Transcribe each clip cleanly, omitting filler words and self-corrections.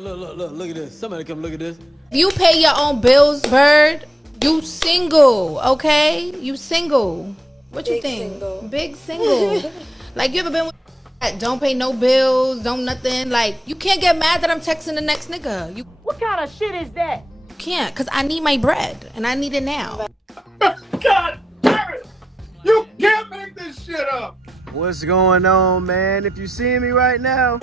Look at this. Somebody come look at this. You pay your own bills, Bird. You single, okay? You single. What you think? Single. Big single. Like, you ever been with that don't pay no bills, don't nothing? Like, you can't get mad that I'm texting the next nigga. You What kind of shit is that? can't, because I need my bread, and I need it now. God damn it! You can't make this shit up! What's going on, man? If you see me right now,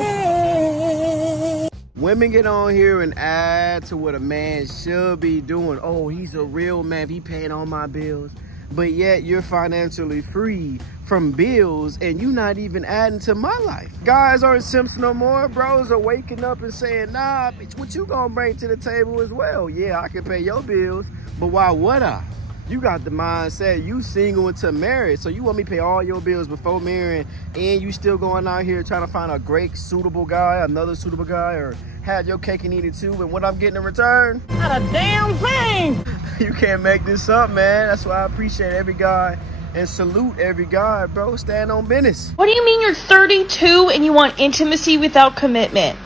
women get on here and add to what a man should be doing. Oh, he's a real man, he paying all my bills. But yet you're financially free from bills and you not even adding to my life. Guys aren't simps no more. Bros are waking up and saying, nah, bitch, what you gonna bring to the table as well? Yeah, I can pay your bills, but why would I? You got the mindset, you single until married, so you want me to pay all your bills before marrying, and you still going out here trying to find a great, suitable guy, another suitable guy, or have your cake and eat it too, and what I'm getting in return? Not a damn thing! You can't make this up, man. That's why I appreciate every guy and salute every guy, bro. Stand on business. What do you mean you're 32 and you want intimacy without commitment?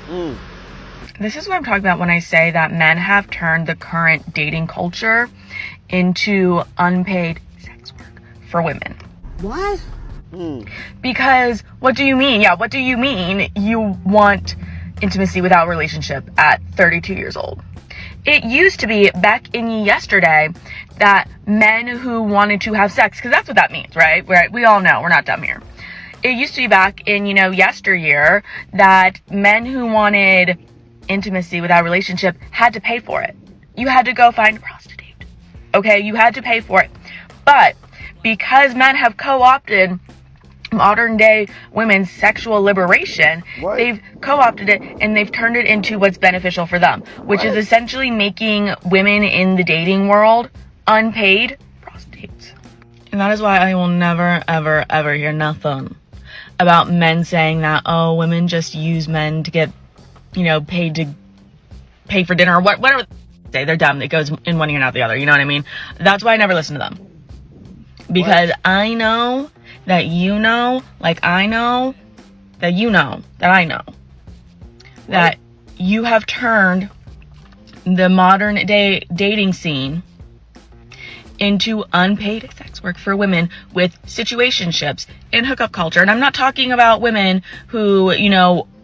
This is what I'm talking about when I say that men have turned the current dating culture into unpaid sex work for women. What? Because what do you mean? Yeah, what do you mean you want intimacy without relationship at 32 years old? It used to be back in yesterday that men who wanted to have sex, because that's what that means, right? We all know, we're not dumb here. It used to be back in, yesteryear that men who wanted intimacy without relationship had to pay for it. You had to go find a prostitute. Okay, you had to pay for it. But because men have co-opted modern day women's sexual liberation, they've co-opted it and they've turned it into what's beneficial for them, which is essentially making women in the dating world unpaid prostitutes. And that is why I will never, ever, ever hear nothing about men saying that, oh, women just use men to get, paid to pay for dinner or whatever. They're dumb. It goes in one ear and out the other. You know what I mean? That's why I never listen to them. Because I know that you know, like I know that you know that I know that you have turned the modern day dating scene into unpaid sex work for women with situationships in hookup culture. And I'm not talking about women who,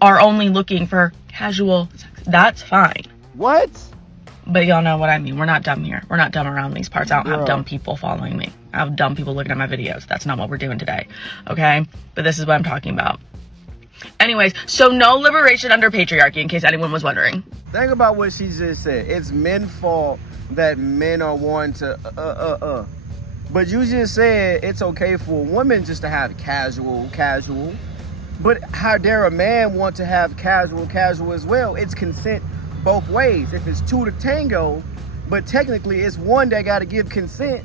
are only looking for casual sex. That's fine. What? But y'all know what I mean. We're not dumb here. We're not dumb around these parts. I don't have dumb people following me. I have dumb people looking at my videos. That's not what we're doing today. Okay? But this is what I'm talking about. Anyways, so no liberation under patriarchy, in case anyone was wondering. Think about what she just said. It's men's fault that men are wanting to But you just said it's okay for women just to have casual. But how dare a man want to have casual as well? It's consent both ways. If it's two to tango, but technically it's one that got to give consent,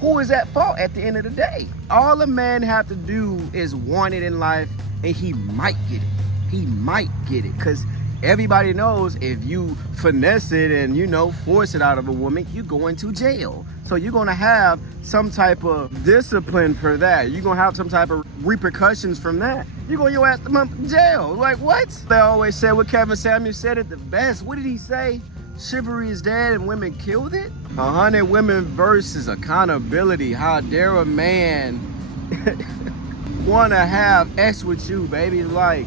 who is at fault at the end of the day? All a man have to do is want it in life, and he might get it. He might get it, because everybody knows if you finesse it and, force it out of a woman, you're going to jail. So you're going to have some type of discipline for that. You're going to have some type of repercussions from that. You're going to ask them up in jail. Like, what? They always said what Kevin Samuel said it the best. What did he say? Chivalry is dead and women killed it? 100 women versus accountability. How dare a man want to have sex with you, baby? Like,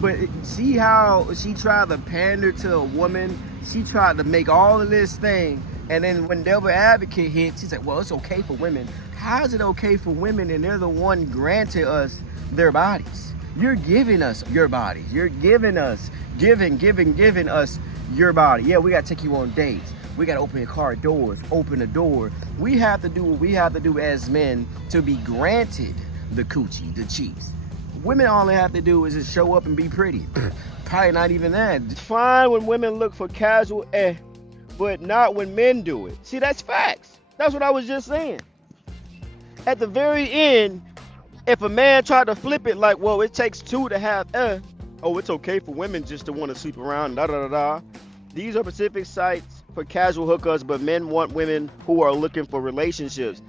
but see how she tried to pander to a woman? She tried to make all of this thing. And then when Devil Advocate hit, she said, well, it's okay for women. How is it okay for women and they're the one granted us their bodies? You're giving us your bodies. You're giving us, giving us your body. Yeah, we got to take you on dates. We got to open your car doors, open the door. We have to do what we have to do as men to be granted the coochie, the cheese. Women all they have to do is just show up and be pretty. Probably not even that. It's fine when women look for casual, but not when men do it. See, that's facts. That's what I was just saying. At the very end, if a man tried to flip it like, well, it takes two to have, it's okay for women just to want to sleep around, These are specific sites for casual hookups, but men want women who are looking for relationships.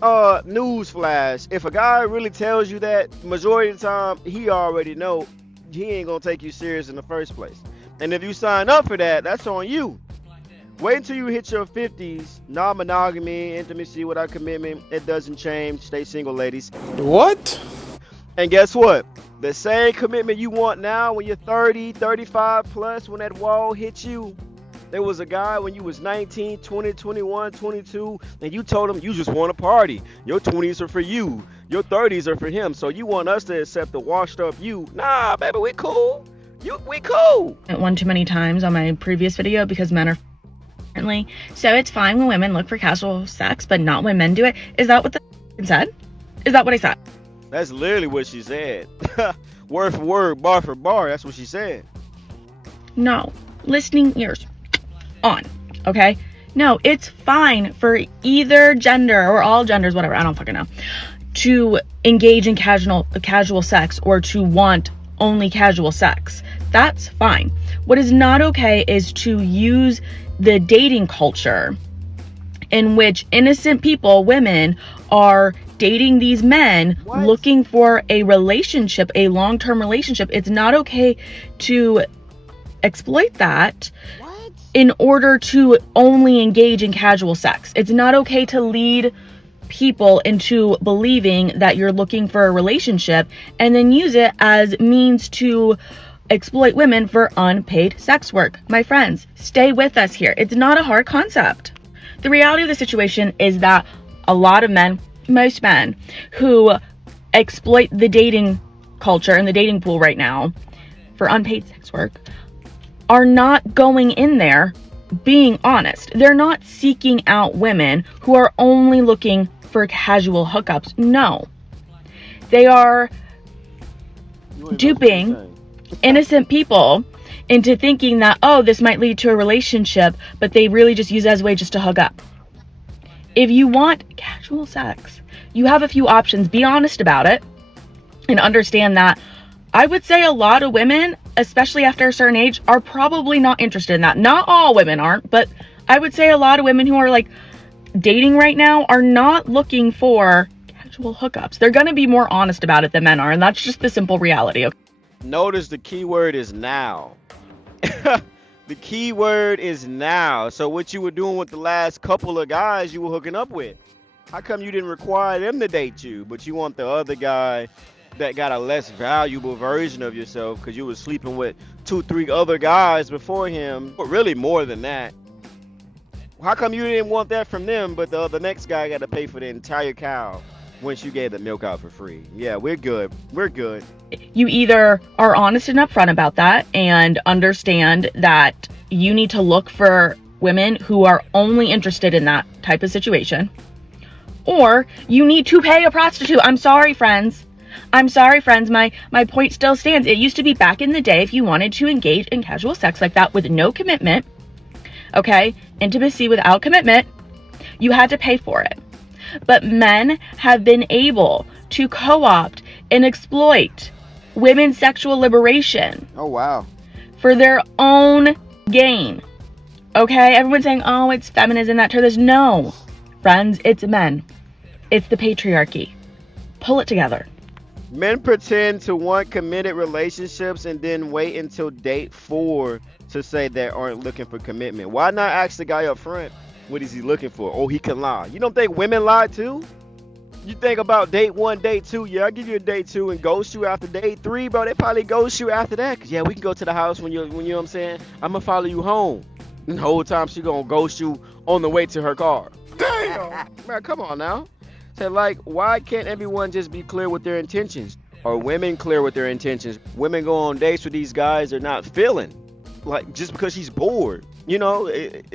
Newsflash, if a guy really tells you that, majority of the time, he already know he ain't gonna take you serious in the first place. And if you sign up for that, that's on you. Wait until you hit your 50s. Non-monogamy, intimacy without commitment, it doesn't change. Stay single, ladies. What? And guess what? The same commitment you want now when you're 30, 35 plus, when that wall hits you. There was a guy when you was 19, 20, 21, 22, and you told him you just want to party. Your 20s are for you. Your 30s are for him. So you want us to accept the washed up you. Nah, baby, we cool. We cool. One too many times on my previous video because men are differently. So it's fine when women look for casual sex, but not when men do it. Is that what the said? Is that what I said? That's literally what she said. Word for word, bar for bar. That's what she said. No. Listening ears on. Okay? No, it's fine for either gender or all genders, whatever, I don't fucking know, to engage in casual sex or to want only casual sex. That's fine. What is not okay is to use the dating culture in which innocent people, women, are dating these men looking for a relationship, a long-term relationship. It's not okay to exploit that in order to only engage in casual sex. It's not okay to lead people into believing that you're looking for a relationship and then use it as means to exploit women for unpaid sex work. My friends, stay with us here. It's not a hard concept. The reality of the situation is that a lot of men, most men, who exploit the dating culture and the dating pool right now for unpaid sex work are not going in there being honest. They're not seeking out women who are only looking for casual hookups. No. They are duping innocent people into thinking that, oh, this might lead to a relationship, but they really just use it as a way just to hook up. If you want casual sex, you have a few options. Be honest about it and understand that I would say a lot of women, especially after a certain age, are probably not interested in that. Not all women aren't, but I would say a lot of women who are like dating right now are not looking for casual hookups. They're going to be more honest about it than men are, and that's just the simple reality. Okay? Notice the key word is now. The key word is now. So what you were doing with the last couple of guys you were hooking up with, how come you didn't require them to date you, but you want the other guy that got a less valuable version of yourself because you were sleeping with 2-3 other guys before him, or really more than that? How come you didn't want that from them, but the next guy got to pay for the entire cow once you gave the milk out for free? Yeah, we're good. We're good. You either are honest and upfront about that and understand that you need to look for women who are only interested in that type of situation, or you need to pay a prostitute. I'm sorry, friends. My point still stands. It used to be back in the day, if you wanted to engage in casual sex like that with no commitment, okay, intimacy without commitment, you had to pay for it. But men have been able to co-opt and exploit women's sexual liberation. Oh, wow. For their own gain. Okay? Everyone's saying, oh, it's feminism, that this. No. Friends, it's men. It's the patriarchy. Pull it together. Men pretend to want committed relationships and then wait until date 4 to say they aren't looking for commitment. Why not ask the guy up front, what is he looking for? Oh, he can lie. You don't think women lie too? You think about date 1, date 2. Yeah, I'll give you a date 2 and ghost you after date 3, bro. They probably ghost you after that. Cause yeah, we can go to the house when you know what I'm saying? I'm gonna follow you home. And the whole time she gonna ghost you on the way to her car. Damn! Man, come on now. Say, like, why can't everyone just be clear with their intentions? Are women clear with their intentions? Women go on dates with these guys they're not feeling. Like, just because she's bored. You know,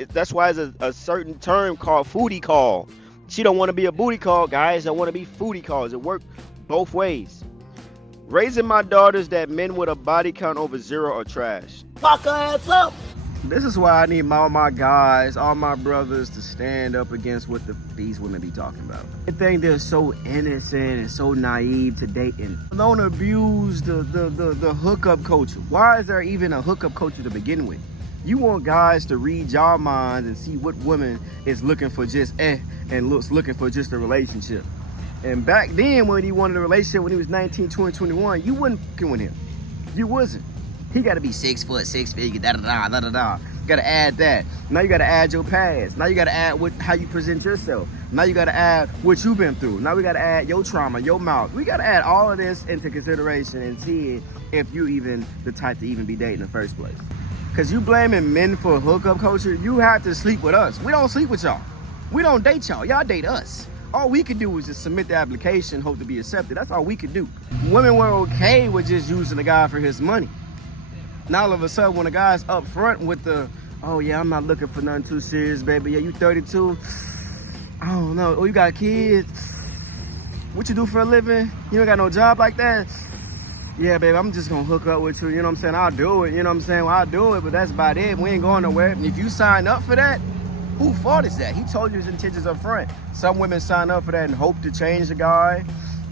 that's why there's a certain term called foodie call. She don't want to be a booty call. Guys don't want to be foodie calls. It works both ways. Raising my daughters that men with a body count over 0 are trash. Lock her ass up. This is why I need all my guys, all my brothers to stand up against what these women be talking about. I think they're so innocent and so naive to dating. Don't abuse the hookup culture. Why is there even a hookup culture to begin with? You want guys to read your minds and see what woman is looking for just and looking for just a relationship. And back then when he wanted a relationship when he was 19, 20, 21, you wasn't fucking with him. You wasn't. He got to be 6 foot, 6 figure, da-da-da. You got to add that. Now you got to add your past. Now you got to add how you present yourself. Now you got to add what you've been through. Now we got to add your trauma, your mouth. We got to add all of this into consideration and see if you even the type to even be dating in the first place. Because you blaming men for hookup culture, you have to sleep with us. We don't sleep with y'all. We don't date y'all. Y'all date us. All we could do is just submit the application, hope to be accepted. That's all we could do. Women were okay with just using the guy for his money. Now all of a sudden, when a guy's up front with the, oh yeah, I'm not looking for nothing too serious, baby. Yeah, you 32. I don't know. Oh, you got kids. What you do for a living? You don't got no job like that? Yeah, baby, I'm just gonna hook up with you. You know what I'm saying? I'll do it. You know what I'm saying? Well, I'll do it, but that's about it. We ain't going nowhere. And if you sign up for that, whose fault is that? He told you his intentions up front. Some women sign up for that and hope to change the guy.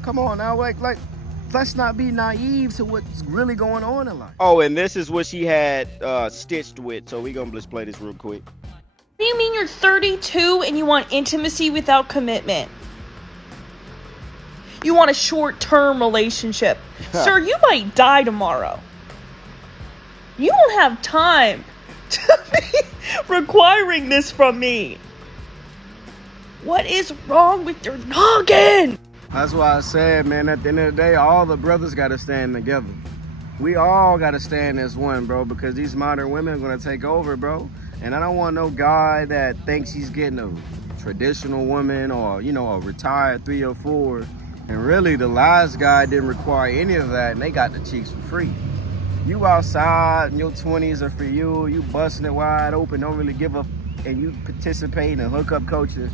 Come on now, like, let's not be naive to what's really going on in life. Oh, and this is what she had stitched with. So we gonna just play this real quick. What do you mean you're 32 and you want intimacy without commitment? You want a short-term relationship. Sir, you might die tomorrow. You don't have time to be requiring this from me. What is wrong with your noggin? That's why I said, man, at the end of the day, all the brothers got to stand together. We all got to stand as one, bro, because these modern women are going to take over, bro. And I don't want no guy that thinks he's getting a traditional woman or, you know, a retired 3 or 4. And really, the last guy didn't require any of that, and they got the cheeks for free. You outside, and your 20s are for you. You busting it wide open, don't really give up, and you participate in hookup culture.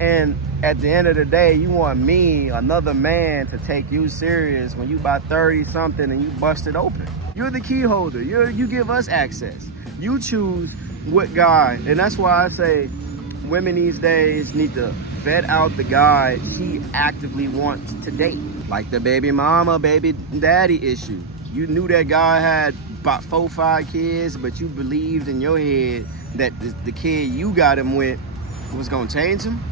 And at the end of the day, you want me, another man, to take you serious when you about 30-something and you bust it open. You're the key holder. You give us access. You choose what guy. And that's why I say women these days need to vet out the guy she actively wants to date. Like the baby mama, baby daddy issue. You knew that guy had about 4 or 5 kids, but you believed in your head that the kid you got him with was gonna change him.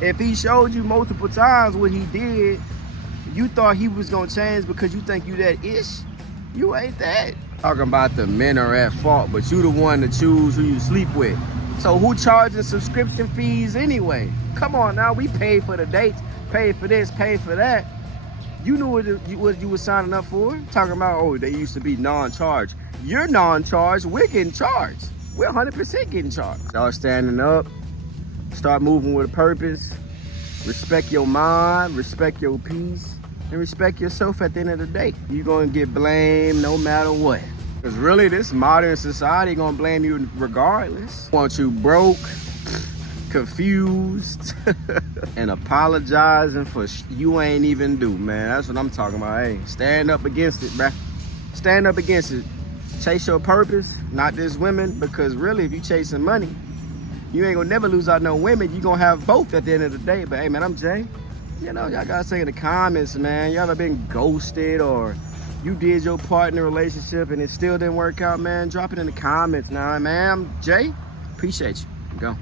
If he showed you multiple times what he did, you thought he was gonna change because you think you that ish. You ain't that. Talking about the men are at fault, but you the one to choose who you sleep with. So who charging subscription fees anyway? Come on now, we paid for the dates, paid for this, paid for that. You knew what you were signing up for. Talking about, oh, they used to be non-charged. You're non-charged, we're getting charged. We're 100% getting charged. Start standing up, start moving with a purpose, respect your mind, respect your peace, and respect yourself at the end of the day. You're gonna get blamed no matter what. Because really, this modern society gonna blame you regardless. Want you broke, confused, and apologizing for you ain't even do, man. That's what I'm talking about. Hey, stand up against it, bruh. Stand up against it. Chase your purpose, not just women, because really, if you chasing money, you ain't gonna never lose out no women. You gonna have both at the end of the day. But hey, man, I'm Jay. You know, y'all gotta say in the comments, man, y'all ever been ghosted or you did your part in a relationship and it still didn't work out, man? Drop it in the comments now, man. I'm Jay. Appreciate you. Go.